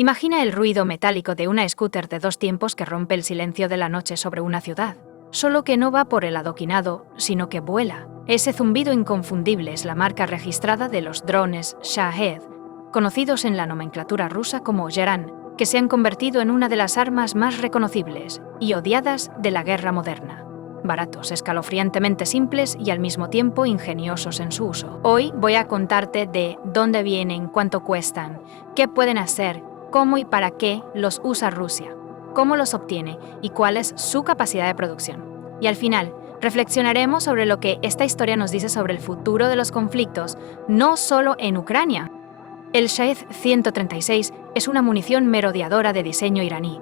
Imagina el ruido metálico de una scooter de dos tiempos que rompe el silencio de la noche sobre una ciudad. Solo que no va por el adoquinado, sino que vuela. Ese zumbido inconfundible es la marca registrada de los drones Shahed, conocidos en la nomenclatura rusa como Gerán, que se han convertido en una de las armas más reconocibles y odiadas de la guerra moderna. Baratos, escalofriantemente simples y al mismo tiempo ingeniosos en su uso. Hoy voy a contarte de dónde vienen, cuánto cuestan, qué pueden hacer, cómo y para qué los usa Rusia, cómo los obtiene y cuál es su capacidad de producción. Y al final, reflexionaremos sobre lo que esta historia nos dice sobre el futuro de los conflictos, no solo en Ucrania. El Shahed 136 es una munición merodeadora de diseño iraní.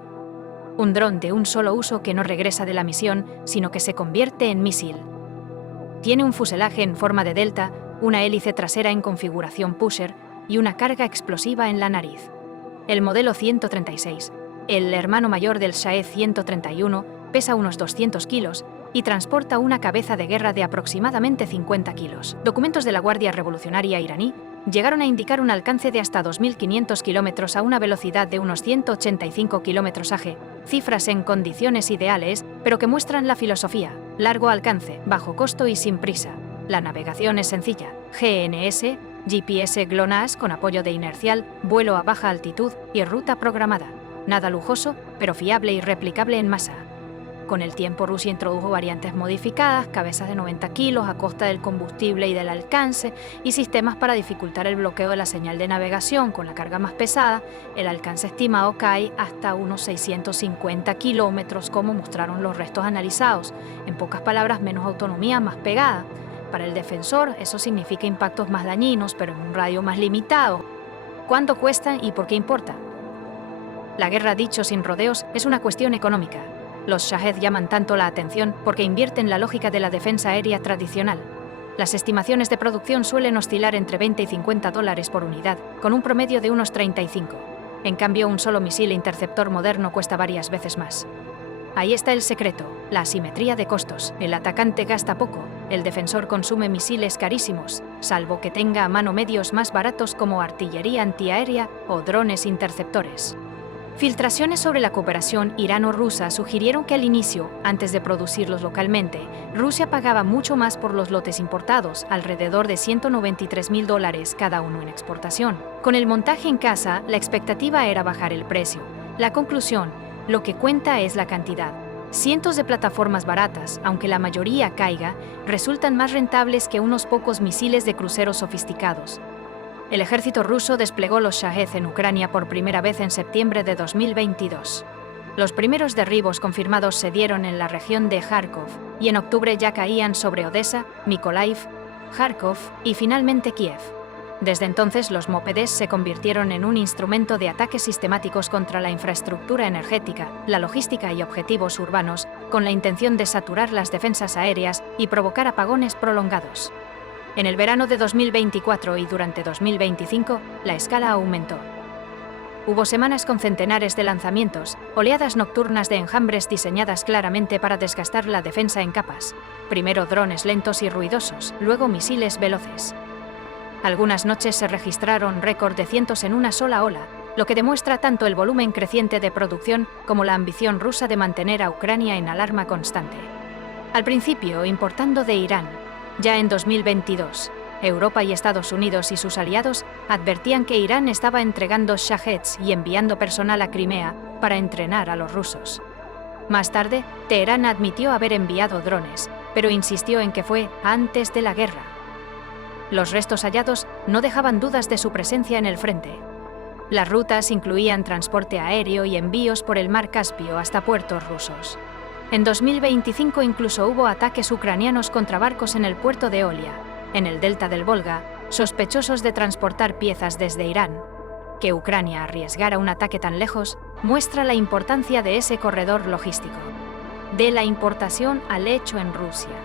Un dron de un solo uso que no regresa de la misión, sino que se convierte en misil. Tiene un fuselaje en forma de delta, una hélice trasera en configuración pusher y una carga explosiva en la nariz. El modelo 136, el hermano mayor del Shahed 131, pesa unos 200 kilos y transporta una cabeza de guerra de aproximadamente 50 kilos. Documentos de la Guardia Revolucionaria iraní llegaron a indicar un alcance de hasta 2.500 kilómetros a una velocidad de unos 185 km/h, cifras en condiciones ideales, pero que muestran la filosofía: largo alcance, bajo costo y sin prisa. La navegación es sencilla: GNS, GPS GLONASS con apoyo de inercial, vuelo a baja altitud y ruta programada. Nada lujoso, pero fiable y replicable en masa. Con el tiempo, Rusia introdujo variantes modificadas, cabezas de 90 kilos a costa del combustible y del alcance, y sistemas para dificultar el bloqueo de la señal de navegación. Con la carga más pesada, el alcance estimado cae hasta unos 650 kilómetros, como mostraron los restos analizados. En pocas palabras, menos autonomía, más pegada. Para el defensor, eso significa impactos más dañinos, pero en un radio más limitado. ¿Cuánto cuestan y por qué importa? La guerra, dicho sin rodeos, es una cuestión económica. Los Shahed llaman tanto la atención porque invierten la lógica de la defensa aérea tradicional. Las estimaciones de producción suelen oscilar entre $20 y $50 por unidad, con un promedio de unos 35. En cambio, un solo misil interceptor moderno cuesta varias veces más. Ahí está el secreto: la asimetría de costos. El atacante gasta poco, el defensor consume misiles carísimos, salvo que tenga a mano medios más baratos como artillería antiaérea o drones interceptores. Filtraciones sobre la cooperación irano-rusa sugirieron que al inicio, antes de producirlos localmente, Rusia pagaba mucho más por los lotes importados, alrededor de $193.000 cada uno en exportación. Con el montaje en casa, la expectativa era bajar el precio. La conclusión: lo que cuenta es la cantidad. Cientos de plataformas baratas, aunque la mayoría caiga, resultan más rentables que unos pocos misiles de cruceros sofisticados. El ejército ruso desplegó los Shahed en Ucrania por primera vez en septiembre de 2022. Los primeros derribos confirmados se dieron en la región de Kharkov, y en octubre ya caían sobre Odessa, Mykolaiv, Kharkov y finalmente Kiev. Desde entonces, los mópedes se convirtieron en un instrumento de ataques sistemáticos contra la infraestructura energética, la logística y objetivos urbanos, con la intención de saturar las defensas aéreas y provocar apagones prolongados. En el verano de 2024 y durante 2025, la escala aumentó. Hubo semanas con centenares de lanzamientos, oleadas nocturnas de enjambres diseñadas claramente para desgastar la defensa en capas. Primero drones lentos y ruidosos, luego misiles veloces. Algunas noches se registraron récord de cientos en una sola ola, lo que demuestra tanto el volumen creciente de producción como la ambición rusa de mantener a Ucrania en alarma constante. Al principio, importando de Irán. Ya en 2022, Europa y Estados Unidos y sus aliados advertían que Irán estaba entregando Shaheds y enviando personal a Crimea para entrenar a los rusos. Más tarde, Teherán admitió haber enviado drones, pero insistió en que fue antes de la guerra. Los restos hallados no dejaban dudas de su presencia en el frente. Las rutas incluían transporte aéreo y envíos por el mar Caspio hasta puertos rusos. En 2025 incluso hubo ataques ucranianos contra barcos en el puerto de Olia, en el delta del Volga, sospechosos de transportar piezas desde Irán. Que Ucrania arriesgara un ataque tan lejos muestra la importancia de ese corredor logístico. De la importación al hecho en Rusia.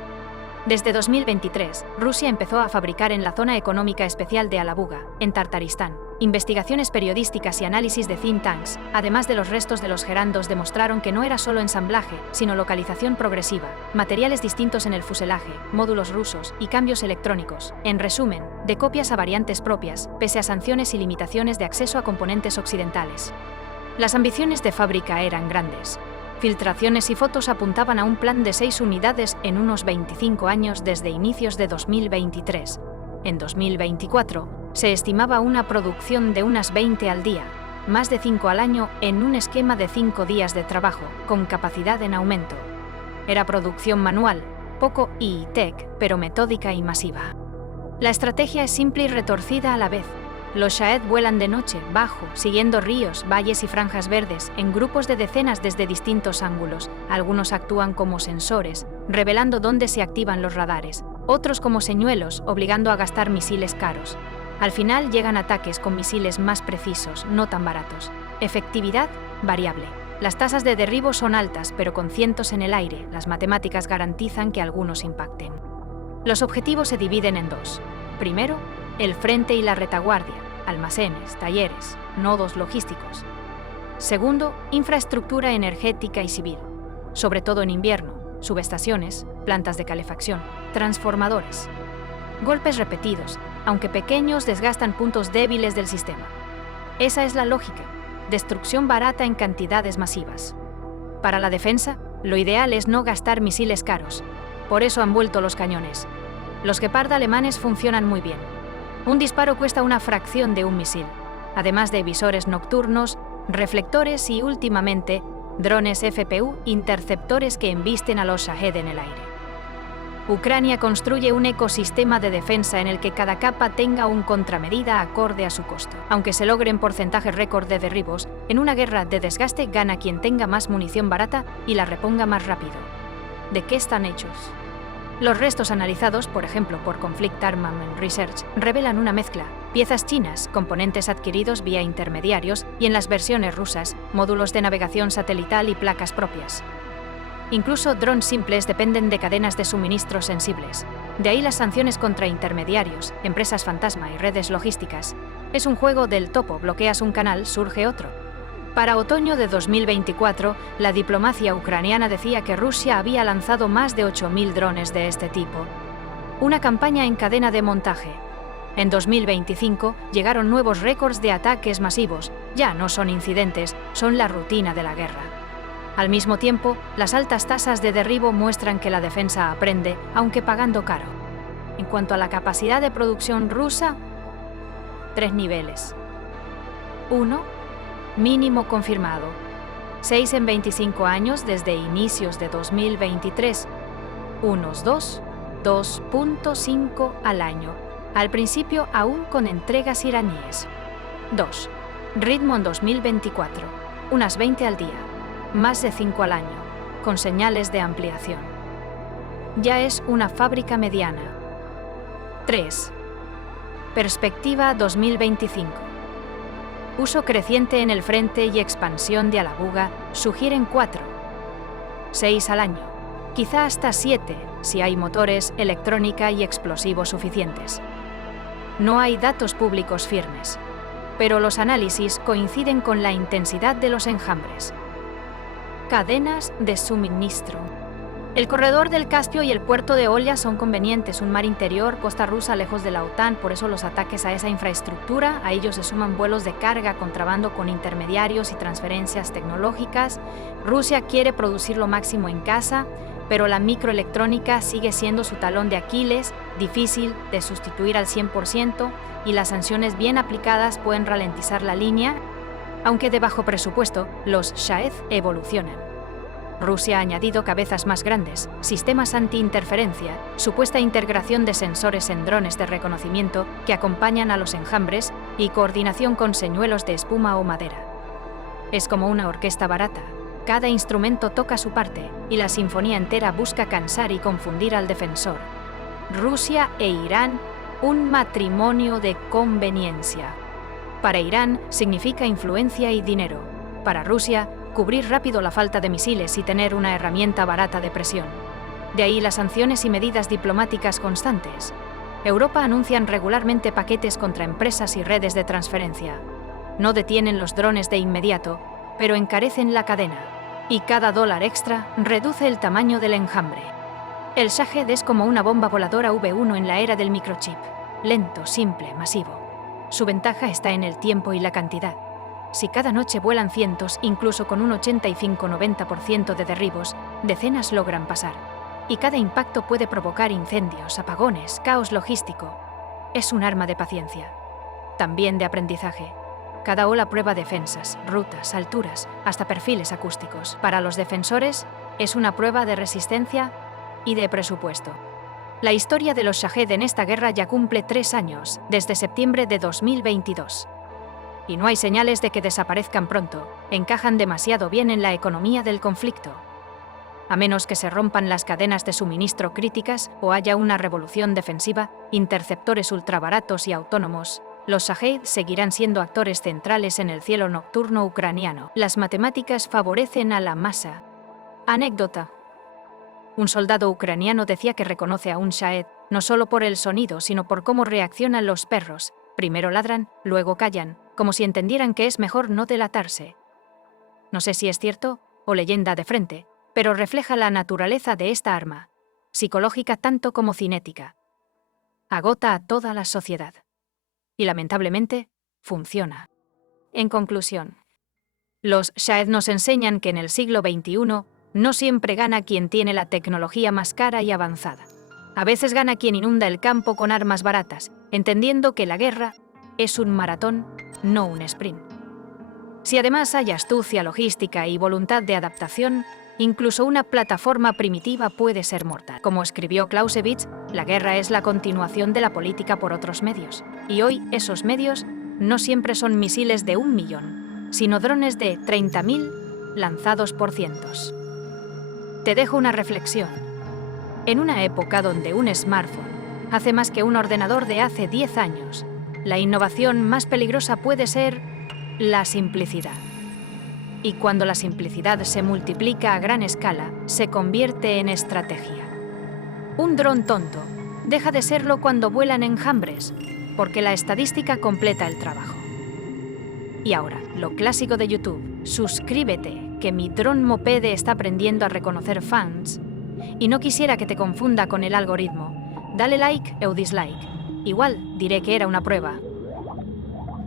Desde 2023, Rusia empezó a fabricar en la zona económica especial de Alabuga, en Tartaristán, Investigaciones periodísticas y análisis de think tanks, además de los restos de los gerandos, demostraron que no era solo ensamblaje, sino localización progresiva, materiales distintos en el fuselaje, módulos rusos y cambios electrónicos. En resumen, de copias a variantes propias, pese a sanciones y limitaciones de acceso a componentes occidentales. Las ambiciones de fábrica eran grandes. Filtraciones y fotos apuntaban a un plan de 6 unidades en unos 25 años desde inicios de 2023. En 2024, se estimaba una producción de unas 20 al día, más de 5 al año en un esquema de 5 días de trabajo, con capacidad en aumento. Era producción manual, poco high-tech, pero metódica y masiva. La estrategia es simple y retorcida a la vez. Los Shahed vuelan de noche, bajo, siguiendo ríos, valles y franjas verdes, en grupos de decenas desde distintos ángulos. Algunos actúan como sensores, revelando dónde se activan los radares, otros como señuelos, obligando a gastar misiles caros. Al final llegan ataques con misiles más precisos, no tan baratos. Efectividad variable. Las tasas de derribo son altas, pero con cientos en el aire, las matemáticas garantizan que algunos impacten. Los objetivos se dividen en dos. Primero, el frente y la retaguardia, almacenes, talleres, nodos logísticos. Segundo, infraestructura energética y civil, sobre todo en invierno, subestaciones, plantas de calefacción, transformadores. Golpes repetidos, aunque pequeños, desgastan puntos débiles del sistema. Esa es la lógica, destrucción barata en cantidades masivas. Para la defensa, lo ideal es no gastar misiles caros, por eso han vuelto los cañones. Los Gepard alemanes funcionan muy bien. Un disparo cuesta una fracción de un misil, además de visores nocturnos, reflectores y, últimamente, drones FPU interceptores que embisten a los Shahed en el aire. Ucrania construye un ecosistema de defensa en el que cada capa tenga un contramedida acorde a su costo. Aunque se logren porcentajes récord de derribos, en una guerra de desgaste gana quien tenga más munición barata y la reponga más rápido. ¿De qué están hechos? Los restos analizados, por ejemplo, por Conflict Armament Research, revelan una mezcla: piezas chinas, componentes adquiridos vía intermediarios y, en las versiones rusas, módulos de navegación satelital y placas propias. Incluso drones simples dependen de cadenas de suministro sensibles. De ahí las sanciones contra intermediarios, empresas fantasma y redes logísticas. Es un juego del topo: bloqueas un canal, surge otro. Para otoño de 2024, la diplomacia ucraniana decía que Rusia había lanzado más de 8.000 drones de este tipo. Una campaña en cadena de montaje. En 2025 llegaron nuevos récords de ataques masivos. Ya no son incidentes, son la rutina de la guerra. Al mismo tiempo, las altas tasas de derribo muestran que la defensa aprende, aunque pagando caro. En cuanto a la capacidad de producción rusa, 3 niveles. 1. Mínimo confirmado. 6 en 25 años desde inicios de 2023. Unos 2.5 al año. Al principio aún con entregas iraníes. 2. Ritmo en 2024. Unas 20 al día. Más de 5 al año. Con señales de ampliación. Ya es una fábrica mediana. 3. Perspectiva 2025. Uso creciente en el frente y expansión de Alabuga sugieren 4. 6 al año, quizá hasta 7 si hay motores, electrónica y explosivos suficientes. No hay datos públicos firmes, pero los análisis coinciden con la intensidad de los enjambres. Cadenas de suministro. El corredor del Caspio y el puerto de Olia son convenientes, un mar interior, costa rusa lejos de la OTAN, por eso los ataques a esa infraestructura, a ellos se suman vuelos de carga, contrabando con intermediarios y transferencias tecnológicas. Rusia quiere producir lo máximo en casa, pero la microelectrónica sigue siendo su talón de Aquiles, difícil de sustituir al 100%, y las sanciones bien aplicadas pueden ralentizar la línea, aunque de bajo presupuesto, los Shahed evolucionan. Rusia ha añadido cabezas más grandes, sistemas anti-interferencia, supuesta integración de sensores en drones de reconocimiento que acompañan a los enjambres y coordinación con señuelos de espuma o madera. Es como una orquesta barata. Cada instrumento toca su parte y la sinfonía entera busca cansar y confundir al defensor. Rusia e Irán, un matrimonio de conveniencia. Para Irán significa influencia y dinero. Para Rusia, cubrir rápido la falta de misiles y tener una herramienta barata de presión. De ahí las sanciones y medidas diplomáticas constantes. Europa anuncian regularmente paquetes contra empresas y redes de transferencia. No detienen los drones de inmediato, pero encarecen la cadena. Y cada dólar extra reduce el tamaño del enjambre. El Shahed es como una bomba voladora V1 en la era del microchip. Lento, simple, masivo. Su ventaja está en el tiempo y la cantidad. Si cada noche vuelan cientos, incluso con un 85-90% de derribos, decenas logran pasar. Y cada impacto puede provocar incendios, apagones, caos logístico. Es un arma de paciencia. También de aprendizaje. Cada ola prueba defensas, rutas, alturas, hasta perfiles acústicos. Para los defensores, es una prueba de resistencia y de presupuesto. La historia de los Shahed en esta guerra ya cumple 3 años, desde septiembre de 2022. Y no hay señales de que desaparezcan pronto, encajan demasiado bien en la economía del conflicto. A menos que se rompan las cadenas de suministro críticas o haya una revolución defensiva, interceptores ultrabaratos y autónomos, los Shahed seguirán siendo actores centrales en el cielo nocturno ucraniano. Las matemáticas favorecen a la masa. Anécdota. Un soldado ucraniano decía que reconoce a un Shahed no solo por el sonido, sino por cómo reaccionan los perros. Primero ladran, luego callan, como si entendieran que es mejor no delatarse. No sé si es cierto o leyenda de frente, pero refleja la naturaleza de esta arma, psicológica tanto como cinética. Agota a toda la sociedad. Y lamentablemente, funciona. En conclusión, los Shahed nos enseñan que en el siglo XXI no siempre gana quien tiene la tecnología más cara y avanzada. A veces gana quien inunda el campo con armas baratas, entendiendo que la guerra es un maratón, no un sprint. Si además hay astucia logística y voluntad de adaptación, incluso una plataforma primitiva puede ser mortal. Como escribió Clausewitz, la guerra es la continuación de la política por otros medios. Y hoy esos medios no siempre son misiles de 1 millón, sino drones de 30.000 lanzados por cientos. Te dejo una reflexión. En una época donde un smartphone hace más que un ordenador de hace 10 años, la innovación más peligrosa puede ser la simplicidad. Y cuando la simplicidad se multiplica a gran escala, se convierte en estrategia. Un dron tonto deja de serlo cuando vuelan enjambres, porque la estadística completa el trabajo. Y ahora, lo clásico de YouTube, suscríbete, que mi dron mopede está aprendiendo a reconocer fans, y no quisiera que te confunda con el algoritmo. Dale like o dislike. Igual diré que era una prueba.